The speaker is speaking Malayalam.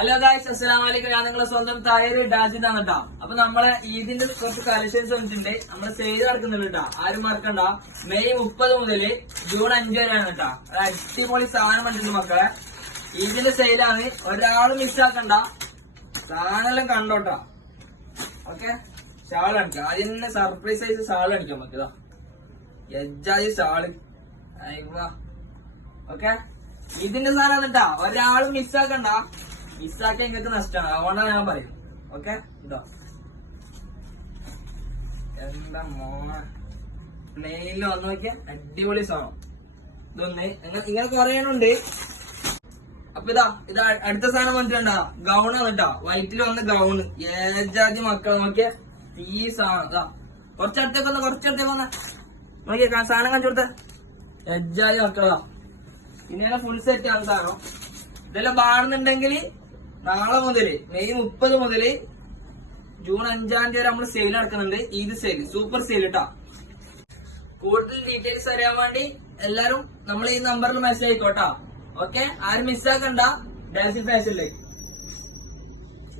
ഹലോ ഗായ്സ്, അസ്സലാമു അലൈക്കും. ഞാൻ നിങ്ങളെ സ്വന്തം തായര് ഡാജിദാണ് കേട്ടോ. അപ്പൊ നമ്മളെ ഈദിന്റെ കുറച്ച് കളക്ഷൻസ് വന്നിട്ടുണ്ട്. നമ്മള് സെയിൽ നടക്കുന്നുണ്ട് കേട്ടോ. ആരും മറക്കണ്ട. മെയ് 30 മുതൽ ജൂൺ 5 വരെയാണ് കേട്ടോ. ഒരു അടിപൊളി സാധനം വന്നിട്ടുണ്ട് മക്കളെ. ഈദിന്റെ സെയിലാണ്, ഒരാളും മിസ്സാക്കണ്ട. സാധനം കണ്ടോട്ടോ. ഓക്കെ, ഷാൾ കാണിക്കാം. ആദ്യം തന്നെ സർപ്രൈസ് ആയിട്ട് ഷാൾ കാണിക്കാം നമുക്ക്. ഇതാ എജ്ജായി ഷാള്. ഓക്കെ, ഇതിന്റെ സാധനം വന്നിട്ടാ, ഒരാളും മിസ്സാക്കണ്ട. മിസ്സാക്കാൻ നിങ്ങൾക്ക് നഷ്ടമാണ്, അതുകൊണ്ടാണ് ഞാൻ പറയുന്നത്. ഓക്കെ, ഇതാ എന്താ മോനെ നെയില് വന്നു നോക്കിയ അടിപൊളി സാധനം. ഇതൊന്ന് ഇങ്ങനെ കുറയണുണ്ട്. അപ്പൊ ഇതാ അടുത്ത സാധനം വന്നിട്ടുണ്ടാ, ഗൗണ് വന്നിട്ടാ. വൈറ്റിൽ വന്ന ഗൗണ്. ഏജാതി മക്കൾ നോക്കിയ ഈ സാധനം. ഇതാ കുറച്ചടുത്തേക്ക് വന്ന നോക്കിയ സാധനം കാണിച്ചു കൊടുത്ത ഏജാതി മക്കളാ. പിന്നെ ഫുൾ സെറ്റ് ആണ് സാധനം. ഇതെല്ലാം കാണുന്നുണ്ടെങ്കിൽ നാളെ മുതല് മെയ് 30 മുതല് ജൂൺ 5 വരെ നമ്മള് സെയിൽ നടക്കുന്നുണ്ട്. ഈദ് സെയിൽ, സൂപ്പർ സെയിൽ കേട്ടാ. കൂടുതൽ ഡീറ്റെയിൽസ് അറിയാൻ വേണ്ടി എല്ലാരും നമ്മൾ ഈ നമ്പറിൽ മെസ്സേജ് ആയിക്കോട്ടാ. ഓക്കെ, ആരും മിസ്സാക്കണ്ട. ഡാൻസിൽ ഫാഷനിലേക്ക്.